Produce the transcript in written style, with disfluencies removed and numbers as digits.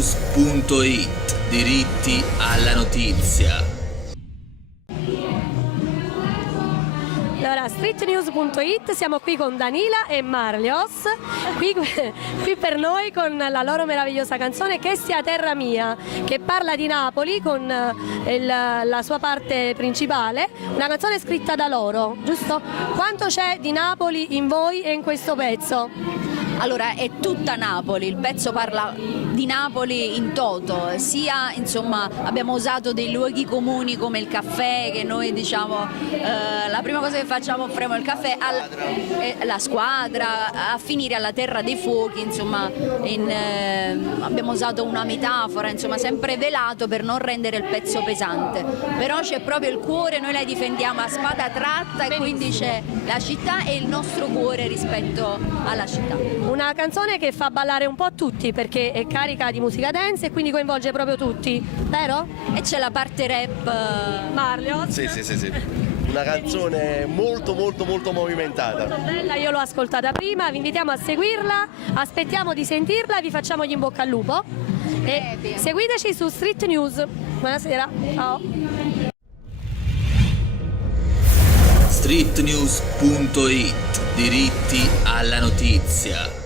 streetnews.it, diritti alla notizia. Allora, streetnews.it, siamo qui con Danila e Marlios, qui per noi con la loro meravigliosa canzone Che sia terra mia, che parla di Napoli con la sua parte principale, una canzone scritta da loro, giusto? Quanto c'è di Napoli in voi e in questo pezzo? Allora, è tutta Napoli, il pezzo parla di Napoli in toto, sia insomma abbiamo usato dei luoghi comuni come il caffè, che noi diciamo la prima cosa che facciamo offriamo il caffè alla squadra, a finire alla terra dei fuochi, insomma abbiamo usato una metafora, insomma sempre velato per non rendere il pezzo pesante, però c'è proprio il cuore, noi la difendiamo a spada tratta e quindi c'è la città e il nostro cuore rispetto alla città. Una canzone che fa ballare un po' tutti perché è carica di musica dance e quindi coinvolge proprio tutti, vero? E c'è la parte rap. Marlios? Sì. Una canzone molto movimentata. Molto bella, io l'ho ascoltata prima, vi invitiamo a seguirla, aspettiamo di sentirla e vi facciamo gli in bocca al lupo. E seguiteci su Street News. Buonasera, ciao. streetnews.it, diritti alla notizia.